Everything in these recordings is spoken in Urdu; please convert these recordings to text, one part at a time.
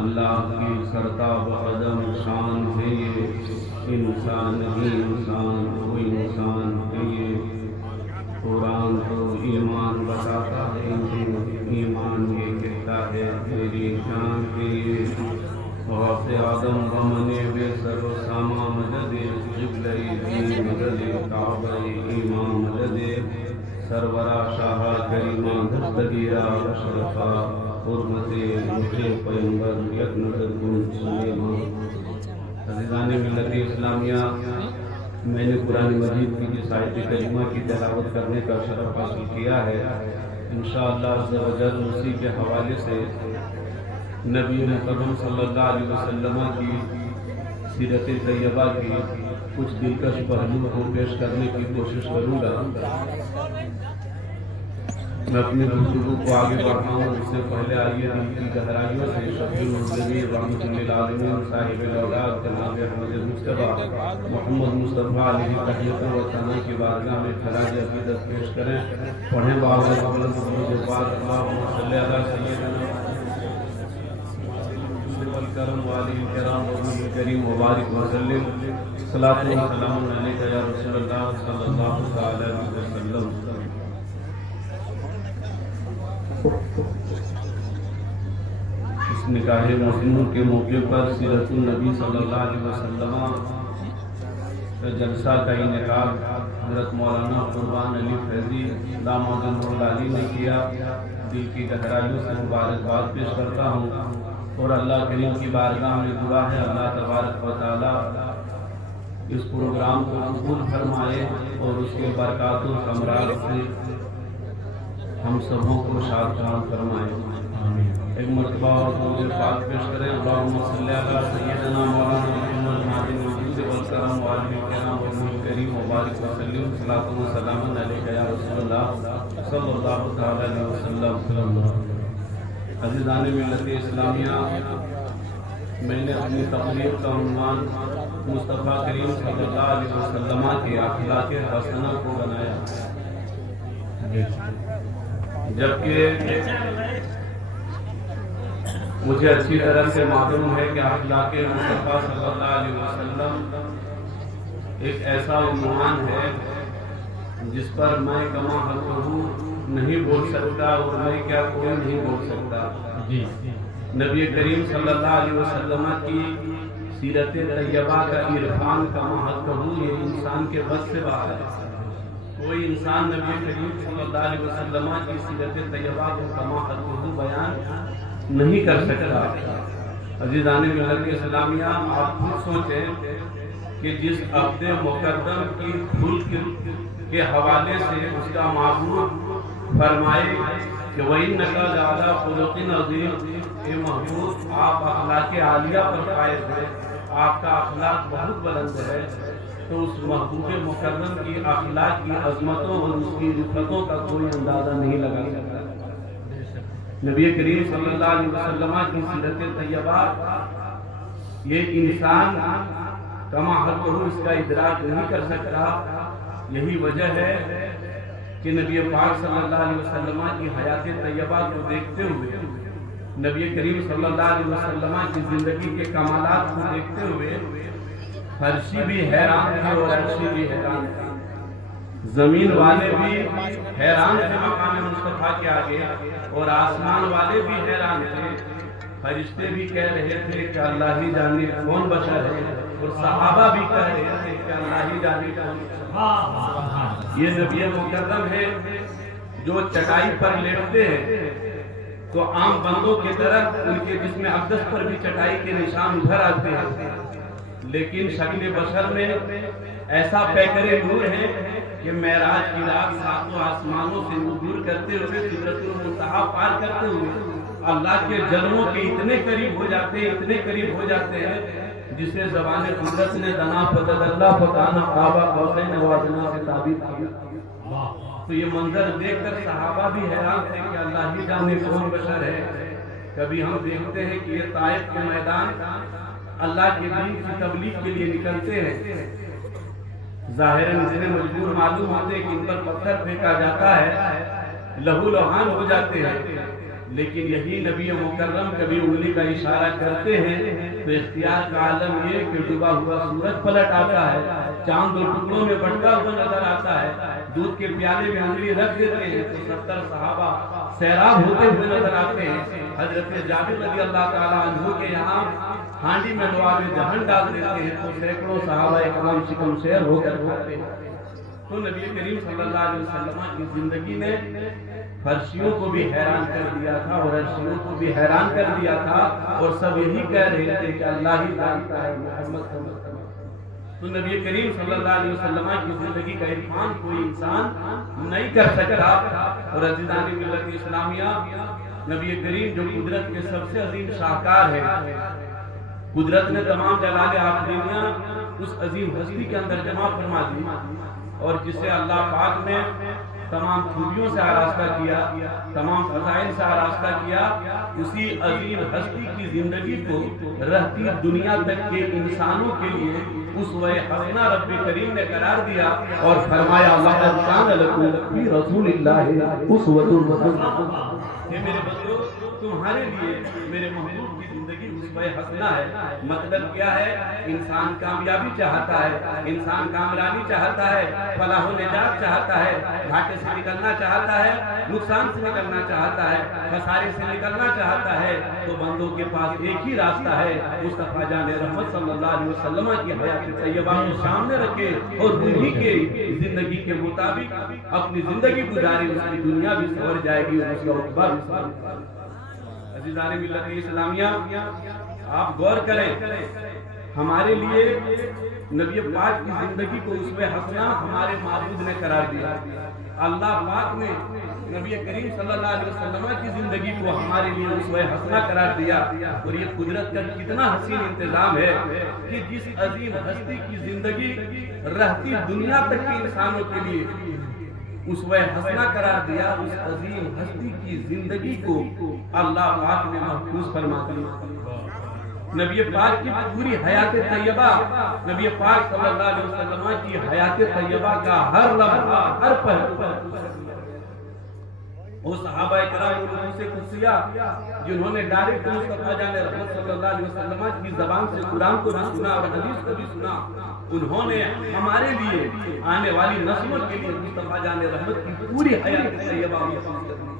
اللہ کی سرتاب قدم شان ہے یہ، انسان نہیں انسان کوئی انسان ہے یہ۔ قرآن تو ایمان بتاتا ہے، ایمان یہ کہتا ہے میری جان ہے یہ۔ وقت آدم غمنے بے سر و ساما مدد، جبلئی دین مدد، کعبہ ایمان مدد، سرورا شاہ کریمہ دستگیرہ اشرفا، حرمت مجھے پیغمبر یک نظر گن سلیمان۔ عزیزان ملت اسلامیہ، میں نے قرآن مجید کی جس آیت کریمہ کی تلاوت کرنے کا شرف حاصل کیا ہے، انشاءاللہ عز و جل اسی کے حوالے سے نبی مکرم صلی اللہ علیہ وسلم کی سیرت طیبہ کی کچھ دلکش پہلو کو پیش کرنے کی کوشش کروں گا۔ میں اپنی گفتگو کو آگے بڑھاؤں اس سے پہلے آئیے دل کی گہرائیوں سے شفیع المذنبین رحمۃ للعالمین صاحب الاولاد جناب احمد مصطفیٰ محمد مصطفیٰ علیہ تحیۃ و ثنا کی بارگاہ میں خراج عقیدت پیش کریں۔ پڑھیں باب قبل پاک اللہم صلی علی سیدنا والکرم والی کرام وابن کریم مبارک وسلم، صلاۃ و سلام علیک یا رسول اللہ صلی اللہ علیہ وسلم۔ اس نکاح مسنون کے موقع پر سیرت النبی صلی اللہ علیہ وسلم کا جلسہ کا انعقاد حضرت مولانا قربان علی فیضی داماد العالی نے کیا۔ دل کی گہرائیوں سے مبارکباد پیش کرتا ہوں اور اللہ کریم کی بارگاہ میں دعا ہے اللہ تبارک و تعالی اس پروگرام کو قبول فرمائے اور اس کے برکات و ثمرات سے ہم سبوں کو شاد فرمائے۔ ایک مرتبہ اور درود پاک پیش کریں۔ اللہم صلی علی سیدنا مولانا محمد مہدی موجود والکرم والہ کرام وابن کریم مبارک وسلم، صلاۃ و سلام علیک یا رسول اللہ صلی اللہ علیہ وسلم۔ عزیزان ملت اسلامیہ، میں نے اپنی تقریر کا عنوان مصطفیٰ کریم صلی اللہ علیہ وسلم کے اخلاق حسنہ کو بنایا، جبکہ مجھے اچھی طرح سے معلوم ہے کہ اخلاق مصطفیٰ صلی اللہ علیہ وسلم ایک ایسا عنوان ہے جس پر میں کما حق ہوں نہیں بول سکتا اور میں کیا کوئی نہیں بول سکتا۔ نبی کریم صلی اللہ علیہ وسلم کی سیرت طیبہ کا عرفان کما حق ہوں یہ انسان کے بس سے باہر ہے۔ کوئی انسان نبی کریم صلی اللہ علیہ وسلم کی سیرت طیبہ کو کما حق ہوں بیان نہیں کر سکتا۔ عزیزان ملت اسلامیہ، آپ خود سوچیں کہ جس عبد مقدم کی خلق کے حوالے سے اس کا معبود فرمائے کہ وَإِنَّكَ لَعَلَىٰ خُلُقٍ عَظِيمٍ، اے محبوب آپ اخلاق عالیہ پر فائز ہیں، آپ کا اخلاق بہت بلند ہے، تو اس محبوب مکرم کی اخلاق کی عظمتوں اور اس کی رفتوں کا کوئی اندازہ نہیں لگا سکتا۔ نبی کریم صلی اللہ علیہ وسلم کی سیرت طیبہ یہ انسان کما حق ہو اس کا ادراک نہیں کر سکتا۔ یہی وجہ ہے کہ نبی پاک صلی اللہ علیہ وسلم کی حیات طیبہ کو دیکھتے ہوئے، نبی کریم صلی اللہ علیہ وسلم کی زندگی کے کمالات کو دیکھتے ہوئے فرشی بھی حیران تھے اور عرشی بھی حیران تھے، زمین والے بھی حیران تھے مقام مصطفیٰ کے آگے اور آسمان والے بھی حیران تھے۔ فرشتے بھی کہہ رہے تھے کہ اللہ ہی جانے کون بشر ہے، اور صحابہ بھی کہہ رہے تھے کہ اللہ ہی جانے کون بشر ہے۔ یہ نبی مکرم ہے جو چٹائی پر لیٹتے ہیں تو عام بندوں کی طرح ان کے جسم اقدس پر بھی چٹائی کے نشان ابھر آتے ہیں، لیکن شکل بشر میں ایسا پیکر نور ہے کہ معراج کی رات ساتوں آسمانوں سے عبور کرتے ہوئے سدرۃ المنتہا پار کرتے ہوئے اللہ کے جلووں کے اتنے قریب ہو جاتے ہیں، اتنے قریب ہو جاتے ہیں جسے زبان قدرت نے دنا فتد اللہ فتانا قابا قوسین و ادنی سے تعبیر کیا۔ تو یہ منظر دیکھ کر صحابہ بھی حیران تھے کہ اللہ ہی جانے کون بشر ہے۔ کبھی ہم دیکھتے ہیں کہ یہ طائف کے میدان اللہ کے دین کی تبلیغ کے لیے نکلتے ہیں، ظاہراً اتنے مجبور معلوم ہوتے ہیں کہ ان پر پتھر پھینکا جاتا ہے، لہو لہان ہو جاتے ہیں، لیکن یہی نبی مکرم کبھی انگلی کا اشارہ کرتے ہیں تو اختیار کا عالم یہ کہ ڈوبا ہوا سورج پلٹ آتا ہے، چاند دو ٹکڑوں میں بٹتا ہوا نظر آتا ہے، دودھ کے پیالے میں انگلی رکھ دیتے ہیں تو 70 صحابہ سیراب ہوتے ہوئے نظر آتے ہیں۔ حضرت جابر رضی اللہ تعالیٰ عنہ کے یہاں ہانڈی میں لعاب دہن ڈال دیتے ہیں تو سینکڑوں صحابہ اکرام شکم شیر ہو کر ہوتے ہیں۔ تو نبی کریم صلی اللہ علیہ وسلم کی زندگی نے فرشیوں کو بھی حیران کر دیا تھا اور عرشیوں کو بھی حیران کر دیا تھا، اور سب یہی کہہ رہے تھے کہ اللہ ہی جانتا ہے محمد صلی اللہ علیہ وسلم۔ تو نبی کریم صلی اللہ علیہ وسلم کی زندگی کا عرفان کوئی انسان نہیں کر سکتا۔ اور عزیزان ملت اسلامیہ، نبی کریم جو قدرت کے سب سے عظیم شاہکار ہے، قدرت نے تمام جلال آفرینیاں اس عظیم ہستی کے اندر جمع فرما دی، اور جسے اللہ پاک نے تمام خوبیوں سے آراستہ کیا، تمام فضائل سے آراستہ کیا، اسی عظیم ہستی کی زندگی کو رہتی دنیا تک کے انسانوں کے لیے اسوہ حسنہ رب کریم نے قرار دیا اور فرمایا لَقَدْ كَانَ لَكُمْ فِي رَسُولِ اللَّهِ أُسْوَةٌ حَسَنَةٌ۔ کہ میرے بندو، تمہارے لیے میرے محبوب کی زندگی اسوہ حسنہ ہے۔ مطلب کیا ہے؟ انسان کامیابی چاہتا ہے، انسان کامرانی چاہتا ہے، فلاح و نجات چاہتا ہے، گھاٹے سے نکلنا چاہتا ہے، نقصان سے نکلنا چاہتا ہے، خسارے سے نکلنا چاہتا ہے، تو بندوں کے پاس ایک ہی راستہ ہے، مصطفیٰ جان رحمت صلی اللہ علیہ وسلم کی حیات طیبہ کو سامنے رکھے اور انہی کے زندگی کے مطابق اپنی زندگی گزارے، اس کی دنیا بھی سنور جائے گی اور اس کا عقبہ بھی سنور جائے گی۔ عزیزان ملت اسلامیہ، آپ غور کریں، ہمارے لیے نبی پاک کی زندگی کو اسوہ حسنہ ہمارے معبود نے قرار دیا۔ اللہ پاک نے نبی کریم صلی اللہ علیہ وسلم کی زندگی کو ہمارے لیے اسوہ حسنہ قرار دیا، اور یہ قدرت کا کتنا حسین انتظام ہے کہ جس عظیم ہستی کی زندگی رہتی دنیا تک کے انسانوں کے لیے اسوہ حسنہ قرار دیا، اس عظیم ہستی کی زندگی کو اللہ پاک نے محفوظ فرما دیا۔ نبی پاک کی پوری حیات طیبہ، نبی پاک صلی اللہ علیہ وسلم کی حیات طیبہ کا ہر لمحہ، ہر پہلو، وہ صحابہ کرام انہوں سے قدسیہ جنہوں نے ڈائریکٹ مصطفیٰ جان رحمت صلی اللہ علیہ وسلم کی زبان سے قرآن کو بھی سنا اور حدیث کو بھی سنا، انہوں نے ہمارے لیے آنے والی نسلوں کے لیے مصطفیٰ جان رحمت کی پوری حیات طیبہ محفوظ کر دی۔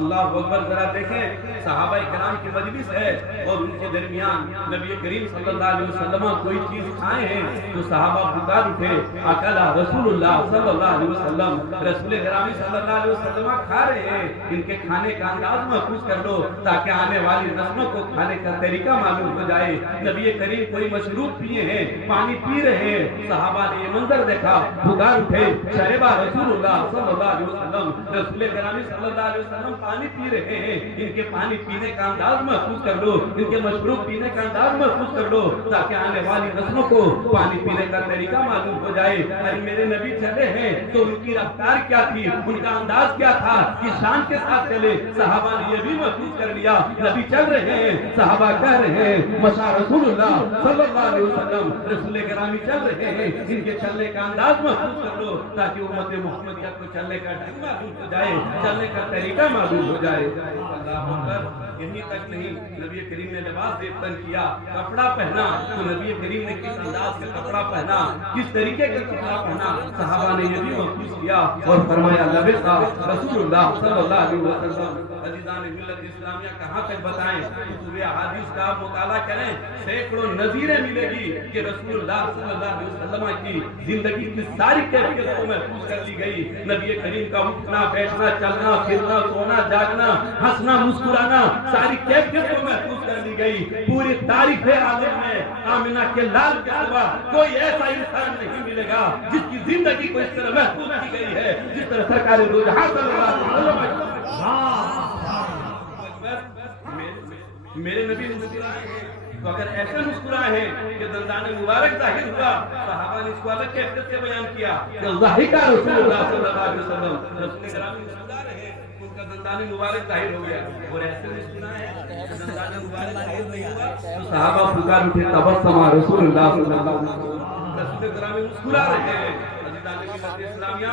اللہ اکبر، ذرا دیکھیں صحابہ کرام کی مجلس ہے اور ان کے درمیان نبی کریم صلی اللہ علیہ وسلم کوئی چیز کھائے ہیں تو صحابہ پکار اٹھے، اکلا رسول اللہ صلی اللہ علیہ وسلم، رسول گرامی صلی اللہ علیہ وسلم کھا رہے ہیں، ان کے کھانے کا انداز محفوظ کر دو تاکہ آنے والی نسلوں کو کھانے کا طریقہ معلوم ہو جائے۔ نبی کریم کوئی مشروب پیے ہیں، پانی پی رہے ہیں، صحابہ نے یہ منظر دیکھا، پکار اٹھے، شربا رسول اللہ صلی اللہ علیہ وسلم، رسول گرامی صلی اللہ علیہ وسلم پانی پی رہے ہیں، ان کے پانی پینے کا انداز محفوظ کر لو، ان کے مشروب پینے کا انداز محفوظ کر لو تاکہ آنے والی نسلوں کو پانی پینے کا طریقہ معلوم ہو جائے۔ ارے میرے نبی چلے ہیں تو ان کی رفتار کیا تھی، ان کا انداز کیا تھا، کس شان کے ساتھ چلے، صحابہ نے یہ بھی محفوظ کر لیا۔ نبی چل رہے ہیں، صحابہ کہہ رہے ہیں مشا رسول اللہ صلی اللہ علیہ وسلم، رسول گرامی چل رہے ہیں، ان کے چلنے کا انداز محفوظ کر لو تاکہ امت محمدیہ کو چلنے کا ڈھنگ معلوم ہو جائے، چلنے کا طریقہ معلوم ہو جائے۔ اللہ اکبر، یہی تک نہیں، نبی کریم نے لباس دیوتن کیا، کپڑا پہنا، تو نبی کریم نے کس انداز کا کپڑا پہنا، کس طریقے کا کپڑا پہنا، صحابہ نے یہ بھی محفوظ کیا اور فرمایا لبسا رسول اللہ صلی اللہ علیہ وسلم۔ عزیزان ملت اسلامیہ، کہاں تک بتائیں، کتب احادیث کا آپ مطالعہ کریں، سینکڑوں نظیریں ملے گی کہ رسول اللہ صلی اللہ علیہ وسلم کی زندگی کی ساری کیفیتوں کو محفوظ کر لی گئی۔ نبی کریم کا اٹھنا بیٹھنا چلنا پھرنا سونا جاگنا ہنسنا مسکرانا ساری کیفیت کو محفوظ کر لی گئی۔ پوری تاریخ عالم میں آمنہ کے لال کے علاوہ کوئی ایسا انسان نہیں ملے گا جس کی زندگی کو اس طرح محفوظ کی گئی ہے جس طرح سرکار دو جہاں صلی اللہ علیہ وسلم۔ میرے نبی مسکرائے ہیں تو اگر ایسے مسکرائے ہیں کہ دندان مبارک ظاہر ہوا، صحابہ نے اس کو الگ کیفیت سے بیان کیا کہ ظاہر رسول اللہ صلی اللہ علیہ وسلم، رسول گرامی مسکرا رہے ہیں، ان کا دندان مبارک ظاہر ہو گیا، اور ایسے مسکرائے ہیں کہ دندان مبارک ظاہر نہیں ہوا تو صحابہ پکار اٹھے تبسم رسول اللہ صلی اللہ علیہ وسلم، رسول گرامی مسکرا رہے ہیں۔ عزیزان اسلامیہ،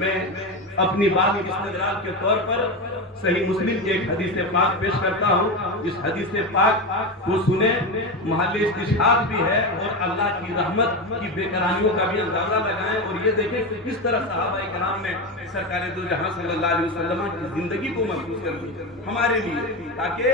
میں اپنی بات استدلال کے طور پر صحیح مسلم کی ایک حدیث پاک پیش کرتا ہوں. اس حدیث پاک کو سنیں, محل استشہاد بھی ہے اور اللہ کی رحمت کی بے قراریوں کا بھی اندازہ لگائیں, اور یہ دیکھیں کہ کس طرح صحابہ کرام نے سرکار دو جہاں صلی اللہ علیہ وسلم کی زندگی کو محفوظ کر دی ہمارے لیے, تاکہ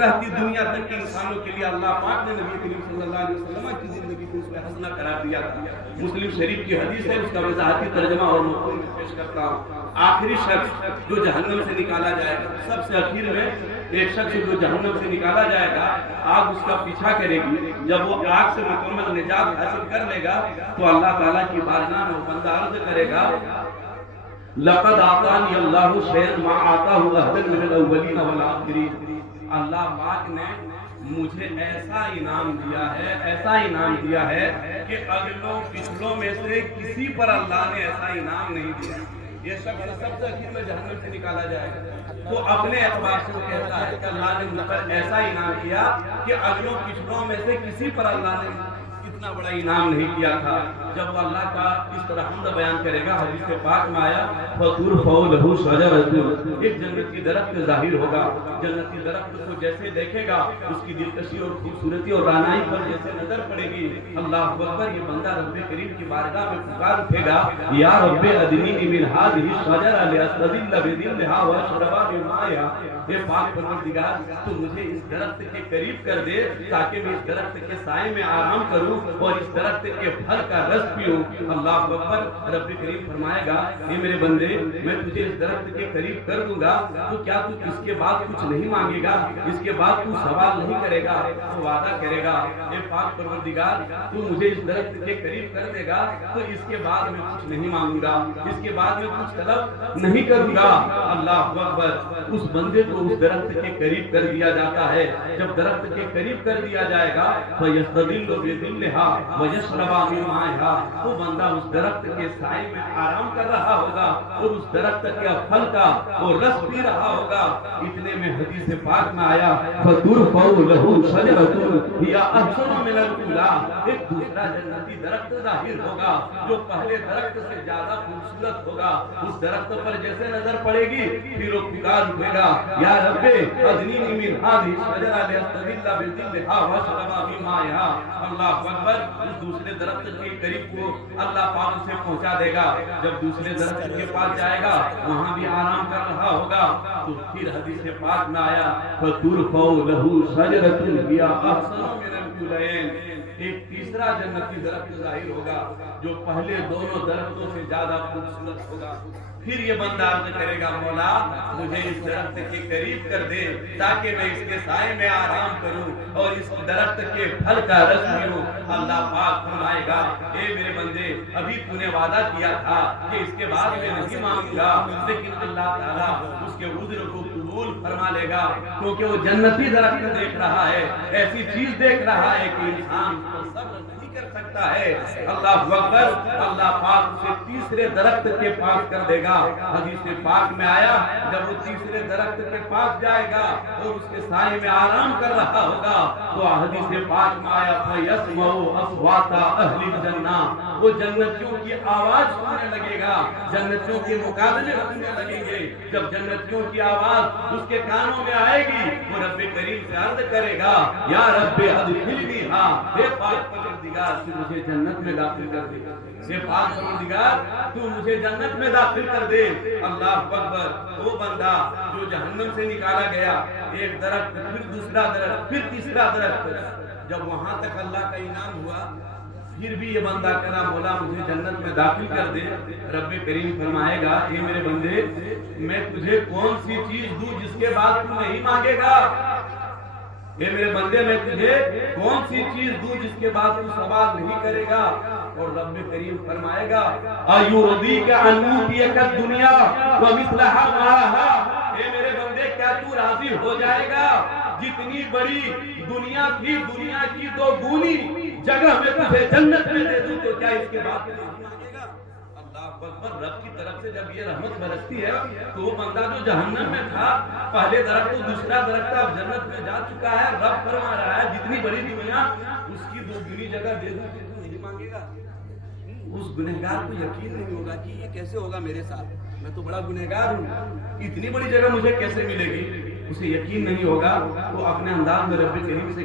رہتی دنیا تک کے انسانوں کے لیے اللہ پاک نے نبی کریم صلی اللہ علیہ وسلم کی زندگی کو اس میں حسنہ قرار دیا تھا. مسلم شریف کی حدیث ہے, اس کا وضاحتی ترجمہ اور مفہوم پیش کرتا ہوں. آخری شخص جو جہنم سے نکالا جائے گا, سب سے اخیر میں ایک شخص جو جہنم سے نکالا جائے گا, آگ اس کا پیچھا کرے گی. جب وہ آگ سے مکمل نجات حاصل کر لے گا تو اللہ تعالیٰ کی بارگاہ میں وہ بندہ عرض کرے گا, لقد آتانی اللہ شیئا ما آتاہ احد من الاولین والآخرین. اللہ پاک نے مجھے ایسا انعام دیا ہے, ایسا انعام دیا ہے کہ اگلوں پچھلوں میں سے کسی پر اللہ نے ایسا انعام نہیں دیا. یہ سب سے اخیر میں جہنم سے نکالا جائے گا تو اپنے اعتبار سے وہ کہتا ہے کہ اللہ نے مجھ پر ایسا انعام کیا کہ اگلوں پچھلوں میں سے کسی پر اللہ نے اتنا بڑا انعام نہیں کیا تھا. جب وہ اللہ کا اس طرح حمد بیان کرے گا, حدیث پاک میں آیا فَتُرْفَعُ لَهُ شَجَرَةٌ, ایک جنتی درخت ظاہر ہوگا. جنتی درخت کو جیسے دیکھے گا اس کی دلکشی اور خوبصورتی اور رعنائی پر جیسے نظر پڑے گی, اللہ اکبر, یہ بندہ رب کریم کی بارگاہ میں پکار اٹھے گا, یا رب ادنینی من هذه الشجرة لأستظل بظلها وأشرب من مائها. اے پاک پروردگار, تو مجھے اس درخت کے قریب کر دے تاکہ میں اس درخت کے سائے میں آرام کروں اور اس درخت کے پھل کا رس پیوں. اللہ اکبر, رب کریم فرمائے گا, اے میرے بندے, میں تجھے اس درخت کے قریب کر دوں گا, تو کیا تو اس کے بعد کچھ نہیں مانگے گا, اس کے بعد تو سوال نہیں کرے گا, تو وعدہ کرے گا, اے پاک پروردگار, تو مجھے اس درخت کے قریب کر دے گا تو اس کے بعد میں کچھ نہیں مانگوں گا, اس کے بعد میں کچھ طلب نہیں کروں گا. اللہ اکبر, اس بندے کو اس درخت کے قریب کر دیا جاتا ہے. جب درخت کے قریب کر دیا جائے گا فَيَسْتَظِلُّ بِظِلِّهَا وَيَشْرَبَ مِن مَائِهَا, وہ بندہ اس درخت کے سائے میں آرام کر رہا ہوگا اور اس درخت کے پھل کا وہ رس پی رہا ہوگا. اتنے میں حدیث پاک میں آیا فَتُرْفَعُ لَهُ شَجَرَةٌ هِيَ أَحْسَنُ مِنَ الْأُولَىٰ, ایک دوسرا جنتی درخت ظاہر ہوگا جو پہلے درخت سے زیادہ خوبصورت ہوگا. اس درخت پر جیسے نظر پڑے گی پھر وہ پکار اٹھے گا, یا رب ادنینی من هذه الشجرة لأستظل بظلها وأشرب من مائها. اللہ اکبر, اس دوسرے درخت کے قریب کو اللہ پاک سے پہنچا دے گا. جب دوسرے درخت کے پاس جائے گا وہاں بھی آرام کر رہا ہوگا, تو پھر حدیث پاک میں آیا فَتُرْفَعُ لَهُ شَجَرَةٌ هِيَ أَحْسَنُ مِنَ الْأُولَيْنِ, ایک تیسرا جنتی درخت ظاہر ہوگا جو پہلے دونوں درختوں سے زیادہ خوبصورت ہوگا. پھر یہ بندہ عرض کرے گا, مولا مجھے اس درخت کے قریب کر دے تاکہ میں اس کے سائے میں آرام کروں اور اس درخت کے پھل کا رس پیوں. اللہ پاک فرمائے گا, اے میرے بندے, ابھی تو نے وعدہ کیا تھا کہ اس کے بعد میں نہیں مانگوں گا, لیکن اللہ تعالیٰ اس کے عذر کو قبول فرما لے گا, کیونکہ وہ جنتی درخت دیکھ رہا ہے, ایسی چیز دیکھ رہا ہے کہ انسان صبر نہیں کر سکتا ہے. اللہ اکبر, اللہ پاک اسے تیسرے درخت کے پاس کر دے گا. حدیث پاک میں آیا, جب وہ تیسرے درخت کے پاس جائے گا اور اس کے سائے میں آرام کر رہا ہوگا, تو حدیث پاک میں آیا فَيَسْمَعُ أَصْوَاتَ أَهْلِ الْجَنَّةِ, وہ جنتیوں کی آواز سننے لگے گا, جنتیوں کے مقابلے رکھنے لگیں گے. جب جنتیوں کی آواز اس کے کانوں میں آئے گی, وہ رب کریم سے عرض کرے گا, یا رب ادخلنیہا, اے پاک پروردگار, تو مجھے جنت میں داخل کر دے. اے پاک پروردگار, تو مجھے جنت میں داخل کر دے. اللہ اکبر, وہ بندہ جو جہنم سے نکالا گیا, ایک درخت, پھر دوسرا درخت, پھر تیسرا درخت, جب وہاں تک اللہ کا انعام ہوا, پھر بھی یہ بندہ کہا, مولا مجھے جنت میں داخل کر دے. رب کریم فرمائے گا, اے میرے بندے, میں تجھے کون سی چیز دوں جس کے بعد تو نہیں مانگے گا. اے میرے بندے, میں تجھے کون سی چیز دوں جس کے بعد تو سوال نہیں کرے گا. اور رب کریم فرمائے گا, أَيُرْضِيكَ أَنْ أُوتِيَكَ الدُّنْيَا وَمِثْلَهَا مَعَهَا, اے میرے بندے, کیا تو راضی ہو جائے گا جتنی بڑی دنیا تھی, دنیا کی 2 گنی جگہ میں تجھے جنت میں دے دوں, تو کیا اس کے بعد نہیں مانگے گا. اللہ اکبر, رب کی طرف سے جب یہ رحمت برستی ہے تو وہ بندہ جو جہنم میں تھا, پہلے درخت تو دوسرا درخت اب جنت میں جا چکا ہے, رب فرما رہا ہے جتنی بڑی دنیا اس کی 2 گنی جگہ دے دوں تو نہیں مانگے گا. اس گنہگار کو یقین نہیں ہوگا کہ یہ کیسے ہوگا میرے ساتھ. میں تو بڑا گنہگار ہوں، اتنی بڑی جگہ مجھے کیسے ملے گی؟ اسے یقین نہیں ہوگا، وہ اپنے انداز میں رب کریم سے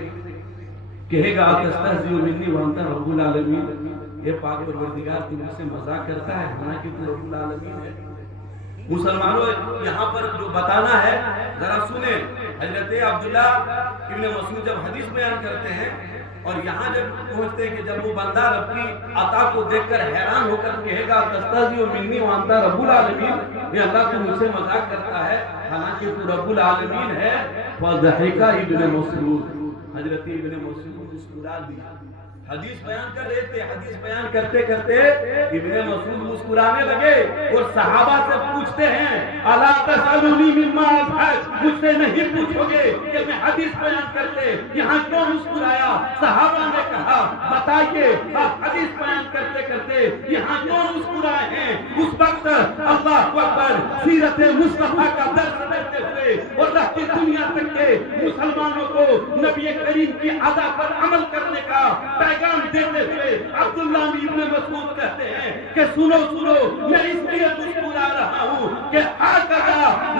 کہے گا تستہزئ منی وانت رب العالمین، یہ پاک پروردگار تو مجھ سے مذاق کرتا ہے، حالانکہ تو رب العالمین ہے۔ مسلمانوں یہاں پر جو بتانا ہے ذرا سنیں، حضرت عبداللہ ابن مسعود جب حدیث بیان کرتے ہیں اور یہاں جب پہنچتے ہیں کہ جب وہ بندہ رب کی عطا کو دیکھ کر حیران ہو کر کہے گا تستہزئ منی وانت رب العالمین، یہ اللہ تو مجھ سے مذاق کرتا ہے حالانکہ تو رب العالمین ہے، فضحک ابن مسعود، حضرت ابن مسعود مسکرا دیا۔ حدیث بیان کر رہے تھے، حدیث بیان کرتے کرتے ابن مسعود مسکرانے لگے اور صحابہ سے پوچھتے ہیں الا تسألونی مما أضحك، مجھ سے نہیں پوچھو گے کہ میں حدیث بیان کرتے یہاں کیوں مسکرایا؟ صحابہ نے کہا بتائیے آپ حدیث بیان کرتے کرتے یہاں کیوں مسکرائے ہیں؟ اس وقت اللہ اکبر سیرت مصطفیٰ کا درس دیتے ہوئے اور رہتی دنیا تک کے مسلمانوں کو نبی کریم کی ادا پر عمل کرنے کا پیغام دیتے ہوئے عبداللہ ابن مسعود کہتے ہیں کہ سنو سنو، میں اس لیے مسکرا رہا ہوں کہ آقا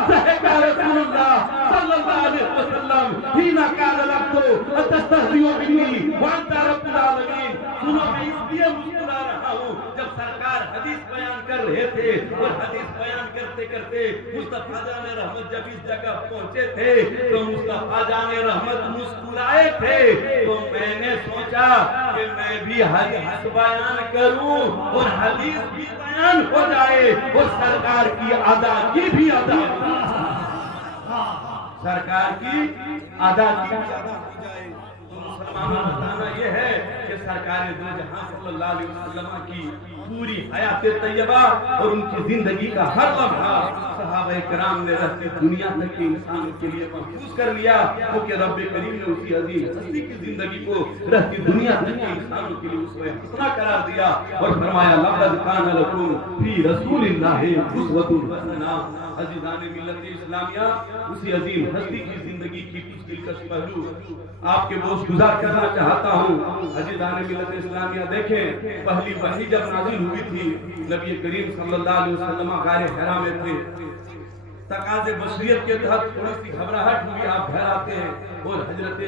ضحک رسول اللہ صلی اللہ علیہ وسلم حین قال العبد تستهزئ منی وانت رب العالمین۔ سنو، میں اس لیے مسکرا رہا ہوں جب سرکار حدیث بیان کر رہے تھے اور حدیث بیان کرتے کرتے مصطفیٰ جان رحمت جب اس جگہ پہنچے تھے تو مصطفیٰ جان رحمت مسکرائے تھے، تو میں نے سوچا کہ میں بھی حدیث بیان کروں اور حدیث بھی بیان ہو جائے اور سرکار کی ادا کی بھی ادا، سرکار کی ادا کی بھی ادا ہو جائے۔ تو مسلمانوں کا بتانا یہ ہے کہ سرکار دو جہاں صلی اللہ علیہ وسلم کی پوری حیات طیبہ اور ان کی زندگی کا ہر لمحہ صحابہ کرام نے رہتی دنیا تک کے انسانوں کے لیے محفوظ کر لیا، کیونکہ رب کریم نے اسی عظیم ہستی کی زندگی کو رہتی دنیا تک کے انسانوں کے لیے اسوہ حسنہ قرار دیا اور فرمایا لقد کان لکم فی رسول اللہ اسوۃ حسنہ۔ عزیزان ملت اسلامیہ، اسی عظیم ہستی کی زندگی کی کچھ دلکش پہلو آپ کے گوش گزار کرنا چاہتا ہوں۔ عزیزان ملت اسلامیہ، دیکھیں پہلی وحی جب نازل ہوئی تھی نبی کریم صلی اللہ علیہ وسلم غار حرا میں تھے، تقاضے بشریت کے تحت تھوڑی سی گھبراہٹ ہوئی، آپ گھر آتے ہیں اور حضرت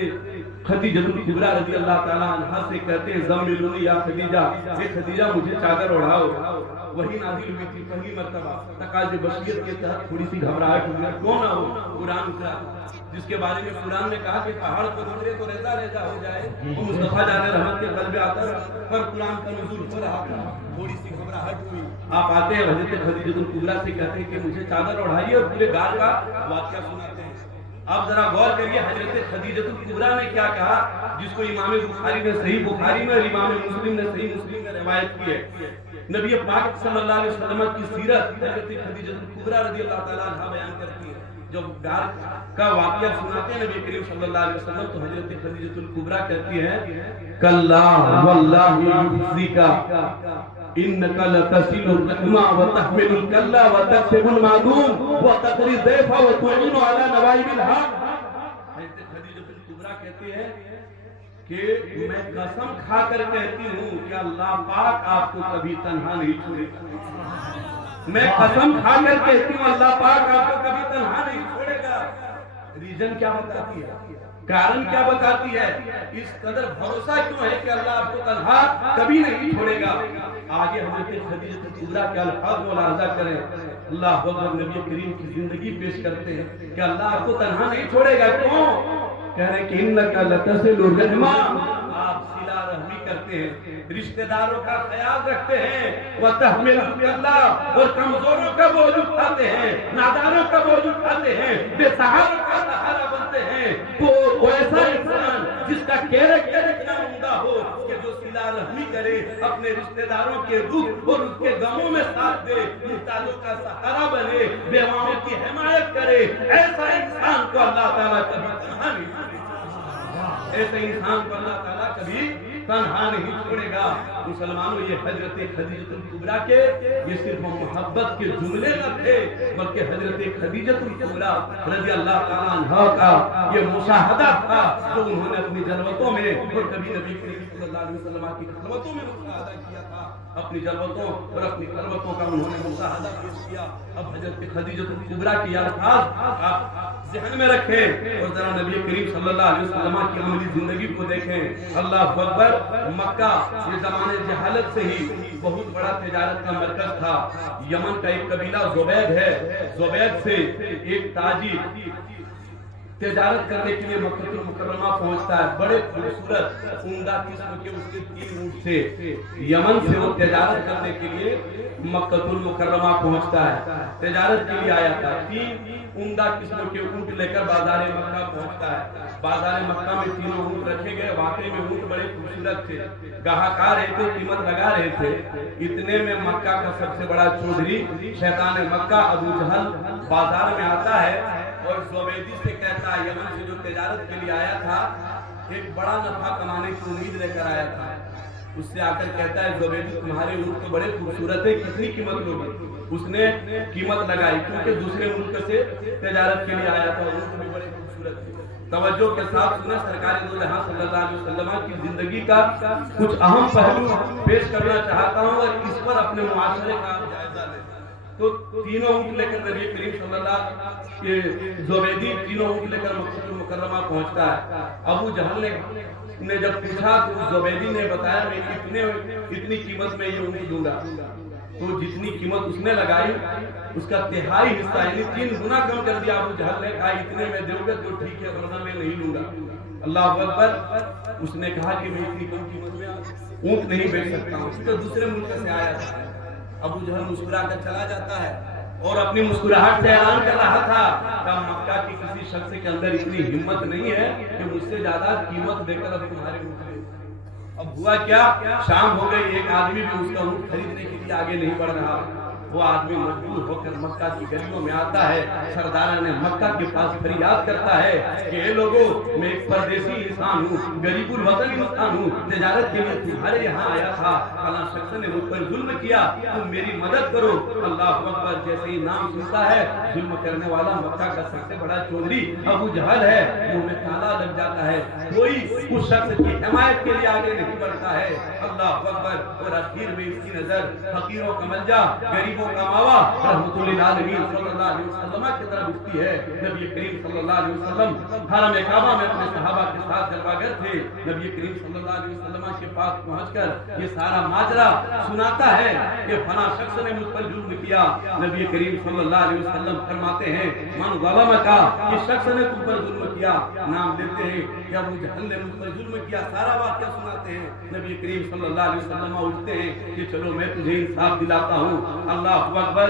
خدیجہ کبریٰ رضی اللہ تعالیٰ عنہا سے کہتے ہیں زملونی یا خدیجہ، اے خدیجہ مجھے چادر اڑھاؤ۔ وہی نازل ہوئی تھی پہلی مرتبہ، تقاضے بشریت کے تحت تھوڑی سی گھبراہٹ ہوئی، کیوں نہ ہو؟ قرآن اترا جس کے بارے میں قرآن نے کہا کہ پہاڑ پر اترے تو ریزہ ریزہ ہو جائے، وہ مصطفیٰ جان رحمت کے قلب آتا رہا، پر قرآن کا نزول ہو رہا تھا، تھوڑی سی گھبراہٹ ہوئی۔ آپ آتے ہیں حضرت خدیجہ کبریٰ سے کہتے ہیں کہ مجھے چادر اڑھائیے اور پورے غار کا واقعہ سناتے ہیں۔ آپ ذرا غور کریے حضرت خدیجہ کبریٰ نے کیا کہا، جس کو امام بخاری نے صحیح بخاری میں اور امام مسلم نے صحیح مسلم میں روایت کی ہے۔ نبی پاک صلی اللہ علیہ وسلم کی سیرت حضرت خدیجہ کبریٰ رضی اللہ تعالیٰ عنہا بیان کرتی ہے۔ جب غار کا واقعہ سناتے ہیں نبی کریم صلی اللہ علیہ وسلم تو حضرت خدیجہ کبریٰ کہتی ہے کلا واللہ یحزیک انک لتصل الرحم وتحمل الکلا وتکسب المعدوم وتقری الضیف وتعین علی نوائب الحق۔ حضرت خدیجہ کبریٰ کہتی ہے کہ میں قسم کھا کر کہتی ہوں کہ اللہ پاک آپ کو کبھی تنہا نہیں چھوڑے گا، میں قسم کھا کر کہتی ہوں اللہ پاک آپ کو کبھی تنہا نہیں چھوڑے گا۔ ریزن کیا بتاتی ہے؟ کارن کیا بتاتی ہے؟ اس قدر بھروسہ کیوں ہے کہ اللہ آپ کو تنہا کبھی نہیں چھوڑے گا؟ آگے حضرت خدیجہ کبریٰ کے الفاظ ملاحظہ کریں، اللہ اکبر، نبی کریم کی زندگی پیش کرتے ہیں کہ اللہ آپ کو تنہا نہیں چھوڑے گا، کیوں؟ کہہ رہے کہ انک لتصل الرحم، آپ صلہ رحمی کرتے ہیں، رشتہ داروں کا خیال رکھتے ہیں، وتحمل الکلا، اور کمزوروں کا بوجھ اٹھاتے ہیں، ناداروں کا بوجھ اٹھاتے ہیں، بے سہاروں کا سہارا بنتے ہیں۔ تو ایسا انسان جس کا کیریکٹر اتنا عمدہ ہو کہ جو صلہ رحمی کرے، اپنے رشتہ داروں کے دکھ اور اس کے غموں میں ساتھ دے، محتاجوں کا سہارا بنے، بیواؤں کی حمایت کرے، ایسا انسان کو اللہ تعالیٰ کبھی تنہا نہیں چھوڑے گا، ایسے انسان کو اللہ تعالیٰ کبھی تنہا نہیں چھوڑے گا۔ مسلمانوں یہ حضرت خدیجہ الکبریٰ کے یہ صرف محبت کے جملے نہ تھے، بلکہ حضرت خدیجہ الکبریٰ رضی اللہ تعالیٰ عنہ کا یہ مشاہدہ تھا جو انہوں نے اپنی جلوتوں میں اور کبھی نبی کریم صلی اللہ علیہ وسلم کی خلوتوں میں مشاہدہ کیا تھا۔ اپنی جلوتوں اور اپنی خلوتوں کا انہوں نے مشاہدہ پیش کیا۔ اب حضرت خدیجہ الکبریٰ کی الفاظ آپ ذہن میں رکھیں اور ذرا نبی کریم صلی اللہ علیہ وسلم کی عملی زندگی کو دیکھیں۔ اللہ اکبر، مکہ یہ زمانے جہالت سے ہی بہت بڑا تجارت کا مرکز تھا۔ یمن کا ایک قبیلہ زبید ہے، زبید سے ایک تاجر تجارت کرنے کے لیے مکہ المکرمہ پہنچتا ہے۔ بڑے خوبصورت عمدہ قسم کے اس کے 3 اونٹ تھے۔ یمن سے وہ تجارت کرنے کے لیے مکہ المکرمہ پہنچتا ہے، تجارت کے لیے آیا تھا۔ 3 عمدہ قسم کے اونٹ لے کر بازار مکہ پہنچتا ہے۔ بازار مکہ میں 3 اونٹ رکھے گئے، واقعی میں اونٹ بڑے خوبصورت تھے، گاہک آ رہے تھے، قیمت لگا رہے تھے۔ اتنے میں مکہ کا سب سے بڑا چودھری شیطان مکہ ابو جہل بازار میں آتا ہے اور زبیدی سے کہتا ہے، یمن سے جو تجارت کے لیے آیا تھا ایک بڑا نفع کمانے کی امید لے کر آیا تھا۔ اس سے آ کر کہتا ہے، زبیدی تمہارے اونٹ تو بڑے خوبصورت ہے، کتنی قیمت لوگی؟ اس نے قیمت لگائی کیونکہ دوسرے ملک سے تجارت کے لیے آیا تھا، اونٹ بھی بڑے خوبصورت تھے۔ توجہ کے ساتھ سنیں، سرکار دو جہاں صلی اللہ علیہ وسلم کی زندگی کا کچھ اہم پہلو پیش کرنا چاہتا ہوں اور اس پر اپنے معاشرے کا جائزہ لیں۔ تو 3 اونٹ لے کر نبی کریم صلی اللہ کے زبیدی 3 اونٹ لے کر مکہ المکرمہ پہنچتا ہے۔ ابو جہل نے جب پوچھا تو زبیدی نے بتایا میں اتنی قیمت میں یہ اونٹ دوں گا۔ تو جتنی قیمت اس نے لگائی اس کا 1/3 حصہ یعنی 3 گنا کم کر دیا۔ ابو جہل نے کہا اتنے میں دو گے تو ٹھیک ہے ورنہ میں نہیں لوں گا۔ اللہ اکبر، اس نے کہا کہ میں اتنی کم قیمت میں اونٹ نہیں بیچ سکتا ہوں، تو دوسرے ملک سے آیا تھا۔ ابو جہل مسکرا کر چلا جاتا ہے اور اپنی مسکراہٹ سے اعلان کر رہا تھا کہ مکہ کی کسی شخص کے اندر اتنی ہمت نہیں ہے کہ مجھ سے زیادہ قیمت دے کر اب تمہارے اونٹ لے۔ اب ہوا کیا، شام ہو گئی، ایک آدمی بھی اس کا اونٹ خریدنے کے لیے آگے نہیں بڑھ رہا۔ وہ آدمی مجبور ہو کر مکہ کی گلیوں میں آتا ہے، سرداران مکہ کے پاس فریاد کرتا ہے کہ اے لوگوں، میں ایک پردیسی انسان ہوں، غریب الوطن انسان ہوں، تجارت کے لیے تمہارے یہاں آیا تھا، فلاں شخص نے مجھ پر ظلم کیا، تم میری مدد کرو۔ اللہ اکبر، جیسے ہی نام سنتا ہے ظلم کرنے والا مکہ کا سب سے بڑا چودھری ابو جہل ہے، منہ میں تالا لگ جاتا ہے، کوئی اس شخص کی حمایت کے لیے آگے نہیں بڑھتا ہے۔ اللہ اکبر، اور اخیر میں اس کی نظر فقیروں کا ملجا، غریبوں کا ماوا رحمت للعالمین صلی اللہ علیہ وسلم کی طرف اٹھتی ہے۔ نبی کریم صلی اللہ علیہ وسلم حرم کعبہ میں اپنے صحابہ کے ساتھ جلوہ گر تھے۔ نبی کریم صلی اللہ علیہ وسلم کے پاس پہنچ کر یہ سارا ماجرا سناتا ہے کہ فلاں شخص نے مجھ پر ظلم کیا۔ نبی کریم صلی اللہ علیہ وسلم فرماتے ہیں، من ظلمک، اس شخص نے تم پر ظلم کیا، نام لیتے ہیں کہ ابو جہل نے مجھ پر ظلم کیا، سارا واقعہ سناتے ہیں۔ نبی کریم صلی اللہ علیہ وسلم اٹھتے ہیں کہ چلو میں تجھے انصاف دلاتا ہوں۔ اللہ اکبر،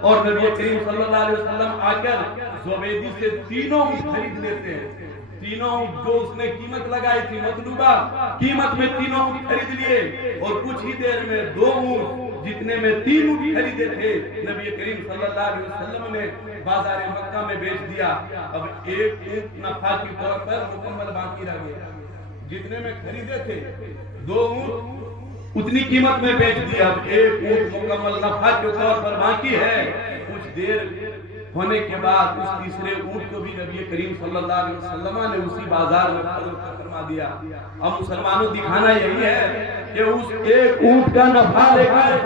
اور نبی کریم صلی اللہ علیہ وسلم آ کر زبیدی سے 3 اونٹ خرید لیتے ہیں۔ 3 اونٹ جو اس نے قیمت لگائی تھی مطلوبہ قیمت میں 3 اونٹ خرید لیے، اور کچھ ہی دیر میں 2 اونٹ جتنے میں 3 اونٹ خریدے تھے نبی کریم صلی اللہ علیہ وسلم نے بازار مکہ میں بیچ دیا۔ اب ایک اونٹ نفع کے طور پر مکمل باقی رہ گیا، جتنے میں خریدے تھے 2 اونٹ اتنی قیمت میں بیچ دیا، اب ایک اونٹ مکمل نفع کے طور پر باقی ہے۔ کچھ دیر ہونے کے بعد اس تیسرے اونٹ کو بھی نبی کریم صلی اللہ علیہ وسلم نے اسی بازار میں فروخت فرما دیا۔ اب مسلمانوں دکھانا یہی ہے کہ اس ایک اونٹ کا نفع لے کر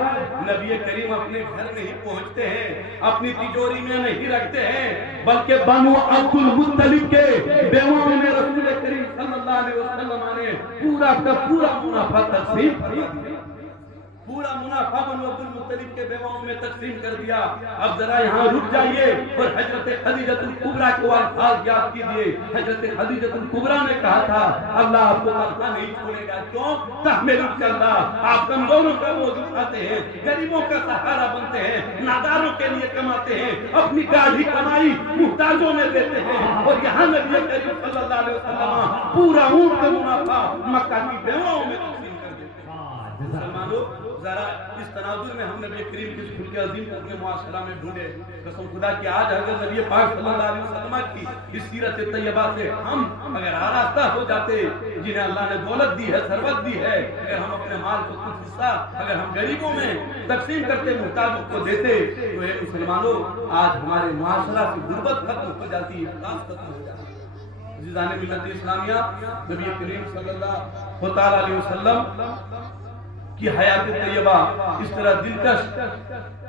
نبی کریم اپنے گھر نہیں پہنچتے ہیں، اپنی تجوری میں نہیں رکھتے ہیں، بلکہ بنو عبد المطلب کے بیووں میں رسول کریم صلی اللہ علیہ وسلم نے پورا کا پورا منافع تقسیم کر دیا۔ پورا منافع بنو عبد المطلب کے بیواؤں میں تقسیم کر دیا۔ اب ذرا یہاں رک جائیے اور حضرت خدیجہ الکبریٰ کو الفاظ یاد کیجیے۔ حضرت خدیجہ الکبریٰ نے کہا تھا اللہ آپ کو تنہا نہیں چھوڑے گا، کیوں؟ تحمل الکلہ، آپ کمزوروں کا بوجھ اٹھاتے ہیں، غریبوں کا سہارا بنتے ہیں، ناداروں کے لیے کماتے ہیں، اپنی گاڑھی کمائی محتاجوں میں دیتے ہیں، اور یہاں نبی کریم صلی اللہ علیہ وسلم پورا اونٹ کا منافع مکہ کی بیواؤں میں تقسیم کر دیتے ہیں۔ مسلمانوں ذرا اس تناظر میں ہم نبی کریم کی خلق عظیم کو اپنے معاشرہ میں ڈھونڈے. قسم خدا کہ آج حضرت نبی پاک صلی اللہ علیہ وسلم کی اس سیرت طیبہ سے ہم اگر آراستہ ہو جاتے, جنہیں اللہ نے دولت دی ہے, ثروت دی ہے, اگر ہم اپنے مال کو کچھ حصہ اگر ہم غریبوں میں تقسیم کرتے, محتاجوں کو دیتے, تو اے مسلمانوں آج ہمارے معاشرہ کی غربت ختم ہو جاتی, افلاس ختم ہو جاتی. عزیزان ملت اسلامیہ, نبی کریم صلی اللہ علیہ وسلم کی حیات طیبہ اس طرح دلکش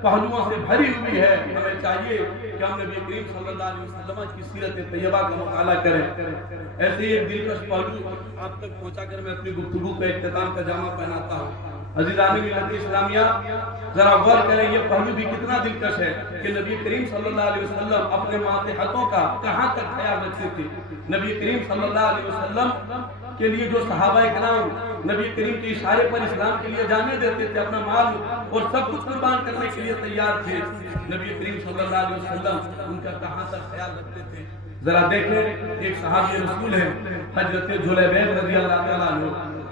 پہلوؤں سے بھری ہوئی ہے. ہمیں چاہیے کہ ہم نبی کریم صلی اللہ علیہ وسلم کی سیرت طیبہ کا مطالعہ کریں. ایسے ایک دلکش پہلو آپ تک پہنچا کر میں اپنی گفتگو کا اختتام کا جامہ پہناتا ہوں. عزیزان ملت اسلامیہ, ذرا غور کریں یہ پہلو بھی کتنا دلکش ہے کہ نبی کریم صلی اللہ علیہ وسلم اپنے ماتحتوں کا کہاں تک خیال رکھتے تھے. نبی کریم صلی اللہ علیہ وسلم کے لیے جو صحابہ کرام نبی کریم کے اشارے پر اسلام کے لیے جانے دیتے تھے, اپنا مال اور سب کچھ قربان کرنے کے لیے تیار تھے, نبی کریم صلی اللہ علیہ وسلم ان کا کہاں تک خیال رکھتے تھے. ذرا دیکھیں, ایک صحابی رسول ہے حضرت جلیبیب رضی اللہ تعالیٰ عنہ,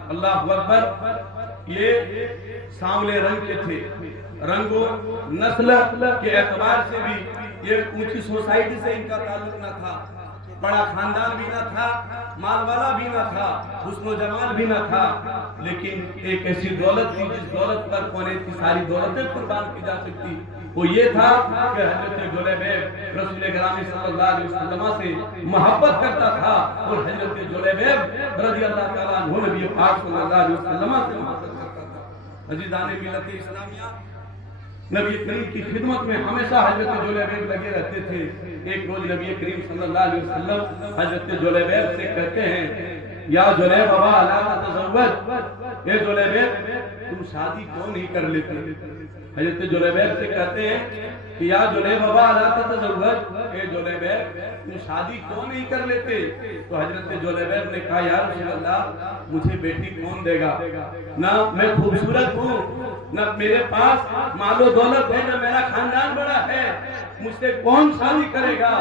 اللہ اکبر, یہ سانولے رنگ کے تھے, رنگ و نسل کے اعتبار سے بھی یہ اونچی سوسائٹی سے ان کا تعلق نہ تھا, بڑا خاندان بھی نہ تھا, مال والا بھی نہ تھا, حسن و جمال بھی نہ تھا, لیکن ایک ایسی دولت تھی جس دولت پر کونے کی ساری دولتیں قربان کی جا سکتی. وہ یہ تھا کہ حضرت جلیبیب رسول گرامی صلی اللہ علیہ وسلم سے محبت کرتا تھا, اور حضرت جلیبیب رضی اللہ تعالیٰ عنہ نبی پاک صلی اللہ علیہ وسلم سے محبت کرتا تھا. عزیزان ملت اسلامیہ, نبی کریم کی خدمت میں ہمیشہ حضرت جلیبیب لگے رہتے تھے. ایک روز نبی کریم صلی اللہ علیہ وسلم حضرت جلیبیب سے کہتے ہیں, یا جلیب بابا لا تتزوج, اے جلیبیب تم شادی کیوں نہیں کر لیتے. حضرت جلیبیب سے کہتے ہیں کہ یا جلیب بابا لا تتزوج, اے جلیبیب تم شادی کیوں نہیں کر لیتے. تو حضرت جلیبیب نے کہا, یا رسول اللہ مجھے بیٹی کون دے گا, نہ میں خوبصورت ہوں, نہ میرے پاس مال و دولت ہے, نہ میرا خاندان بڑا ہے, مجھ سے کون شادی کرے گا.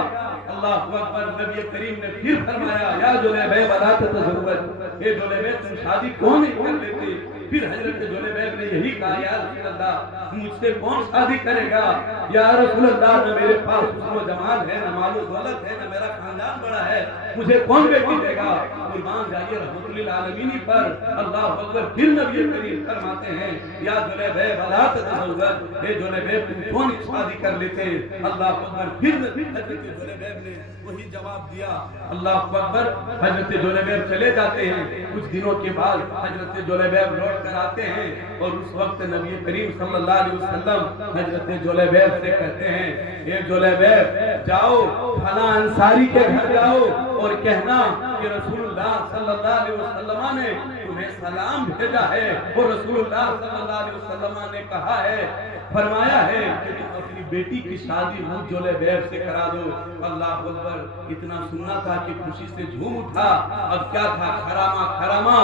اللہ اکبر, نبی کریم نے پھر فرمایا, یا جلیبیب لا تتزوج, اے جلیبیب تم شادی کیوں نہیں کر لیتے. پھر حضرت جلیبیب نے یہی کہا, یا رسول اللہ مجھ سے کون شادی کرے گا. یا رسول اللہ نہ میرے پاس حسن و جمال ہے, نہ مال و دولت ہے, نہ میرا خاندان بڑا ہے, مجھے کون بیٹی دے گا. قربان جائیے رحمت للعالمین پر. اللہ اکبر, پھر نبی کریم فرماتے ہیں, یا جلیبیب لا تتزوج, اے جلیبیب تم کیوں نہیں شادی کر لیتے. اللہ اکبر, پھر حضرت جلیبیب نے وہی جواب دیا. اللہ اکبر, حضرت جلیبیب چلے جاتے ہیں. کچھ دنوں کے بعد حضرت جلیبیب لوٹ کر آتے ہیں, اور اس وقت نبی کریم صلی اللہ علیہ وسلم حضرت جلیبیب سے کہتے ہیں, اے جلیبیب جاؤ فلاں انصاری کے گھر جاؤ اور کہنا کہ رسول اللہ صلی اللہ علیہ وسلم نے تمہیں سلام بھیجا ہے, اور رسول اللہ صلی اللہ علیہ وسلم نے کہا ہے, فرمایا ہے کہ تم اپنی بیٹی کی شادی مجھ جلیبیب سے کرا دو. اللہ اکبر, اتنا سننا تھا کہ خوشی سے جھوم اٹھا. اب کیا تھا, خراما خراما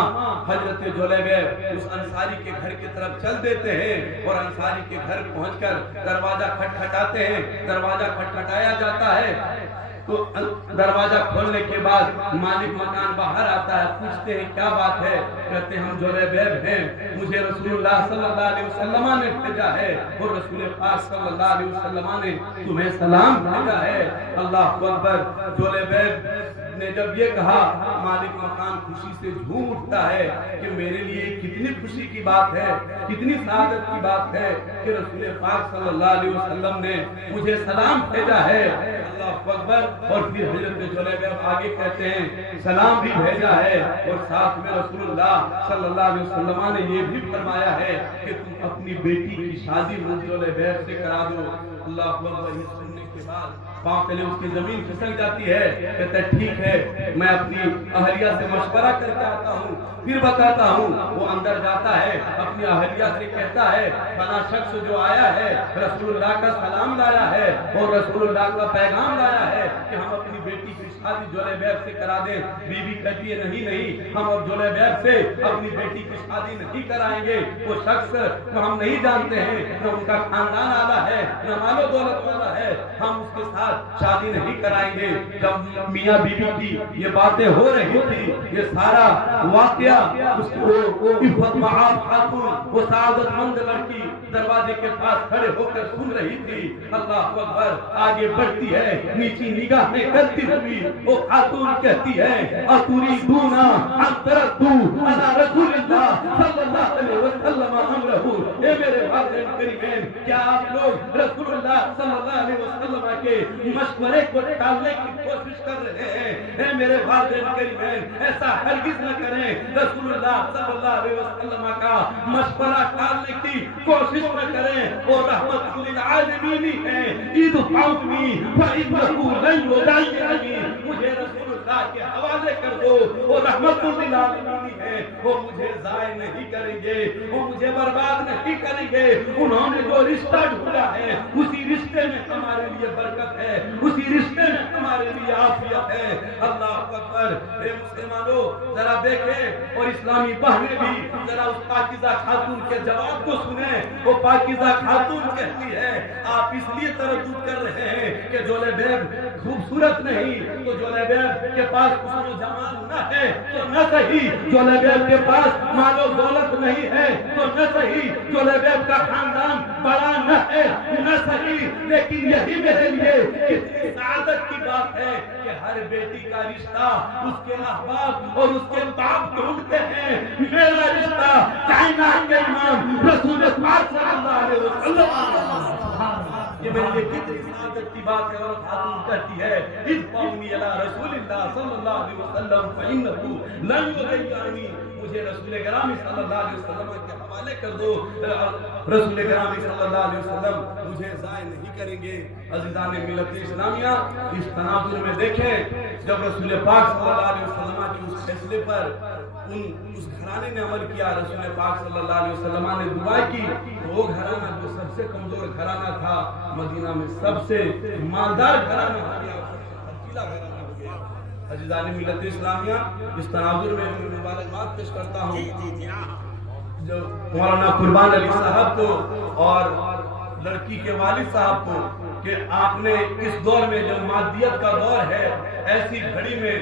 حضرت جلیبیب اس انصاری کے گھر کی طرف چل دیتے ہیں, اور انصاری کے گھر پہنچ کر دروازہ کھٹکھٹاتے ہیں. دروازہ کھٹکھٹایا جاتا ہے تو دروازہ کھولنے کے بعد مالک مکان باہر آتا ہے, پوچھتے ہیں کیا بات ہے. کہتے ہیں ہم جلیبیب ہیں, مجھے رسول اللہ صلی اللہ علیہ وسلم نے بھیجا ہے, اور رسول پاک صلی اللہ علیہ وسلم نے تمہیں سلام بھیجا ہے. اللہ اکبر, جلیبیب نے جب یہ کہا, مالک مکان خوشی سے جھوم اٹھتا ہے کہ میرے لیے کتنی خوشی کی بات ہے, کتنی سعادت کی بات ہے کہ رسول پاک صلی اللہ علیہ وسلم نے مجھے سلام بھیجا ہے. اللہ اکبر, اور پھر حضرت جلیبیب آگے کہتے ہیں سلام بھی بھیجا ہے, اور ساتھ میں رسول اللہ صلی اللہ علیہ وسلم نے یہ بھی فرمایا ہے کہ تم اپنی بیٹی کی شادی مجھ جلیبیب سے کرا دو. اللہ اکبر, یہ سننے کے بعد پاؤں پہلے اس کی زمین کھسک جاتی ہے. کہتا ہے ٹھیک ہے, میں اپنی اہلیہ سے مشورہ کر کے آتا ہوں, پھر بتاتا ہوں. وہ اندر جاتا ہے, اپنی اہلیہ سے کہتا ہے فلاں شخص جو آیا ہے رسول اللہ کا سلام لایا ہے, اور رسول اللہ کا پیغام لایا ہے کہ ہم اپنی بیٹی کی شادی جولیبیب سے کرا دیں. بی بی کہتی ہے نہیں ہم اب جولیبیب سے اپنی بیٹی کی شادی نہیں کرائیں گے. وہ شخص کو ہم نہیں جانتے ہیں، نہ ان کا خاندان والا ہے نہ مال و دولت والا ہے، ہم اس کے ساتھ شادی نہیں کرائیں گے. جب میاں بی بی کی یہ باتیں ہو رہی تھی، یہ سارا واقعہ اس کو عفت معاف خاتون وہ سعادت مند لڑکی دروازے کے پاس کھڑے ہو کر سن رہی تھی. اللہ اکبر. آگے بڑھتی ہے، نیچی نگاہیں کرتی ہوئی وہ خاتون کہتی ہے اتریدون ان تردوا علی رسول اللہ صلی اللہ علیہ وسلم امرہ. اے میرے بھائیو کریمین، کیا آپ لوگ رسول اللہ صلی اللہ علیہ وسلم کے مشورے کو ٹالنے کی کوشش کر رہے ہیں؟ اے میرے بھائیو کریمین، ایسا ہرگز نہ کریں. رسول اللہ صلی اللہ علیہ وسلم کا مشورہ ٹالنے کی کوشش نہ کریں. وہ رحمت للعالمین ہے. ادفعونی فإنہ لن یضیعنی. مجھے رسول اللہ کے حوالے کر دو، وہ رحمت للعالمین ہے. وہ مجھے ضائع نہیں کریں گے، وہ مجھے برباد نہیں کریں گے. انہوں نے جو رشتہ ڈھونڈا ہے اسی رشتے میں ہمارے لیے برکت ہے، اسی رشتے میں ہمارے لیے عافیت ہے. اللہ اکبر. اے مسلمانوں، ذرا دیکھیں اور اسلامی بہنیں بھی ذرا اس پاکیزہ خاتون کے جواب کو سنیں. وہ پاکیزہ خاتون کہتی ہے آپ اس لیے تردد کر رہے ہیں کہ جولیبیب خوبصورت نہیں تو جولیبیب کے پاس حسن و جمال نہ ہے تو نہ صحیح. جولیبیب کے پاس مال و دولت نہیں ہے تو نہ صحیح. جولیبیب کا خاندان بڑا نہ ہے نہ صحیح. لیکن یہی میرے لیے کتنی سعادت کی بات ہے کہ ہر بیٹی کا رشتہ اس کے احباب اور اس کے باپ ڈھونڈتے ہیں. میرا رشتہ کائنات کے امام رسول پاک صلی اللہ علیہ وسلم. یہ میرے لیے کتنی سعادت کی بات ہے. اور خاتون کہتی ہے ادفعونی الی رسول اللہ صلی اللہ علیہ وسلم فإنہ لن یضیعنی. مجھے رسول گرامی صلی اللہ علیہ وسلم کے حوالے کر دو، رسول گرامی صلی اللہ علیہ وسلم مجھے ضائع نہیں کریں گے. عزیزان ملت اسلامیہ، اس تناظر میں دیکھیں جب رسول پاک صلی اللہ علیہ وسلم کے اس فیصلے پر اس گھرانے نے عمل کیا، رسول پاک صلی اللہ علیہ وسلم نے دعا کی تو وہ گھرانہ جو سب سے کمزور گھرانہ تھا مدینہ میں سب سے مالدار گھرانہ ہو گیا، خرچیلا گھرانہ ہو گیا. عزیزان ملت اسلامیہ، اس تناظر میں مبارکباد پیش کرتا ہوں جو مولانا قربان علی صاحب کو اور لڑکی کے والد صاحب کو کہ آپ نے اس دور میں جو مادیت کا دور ہے ایسی گھڑی میں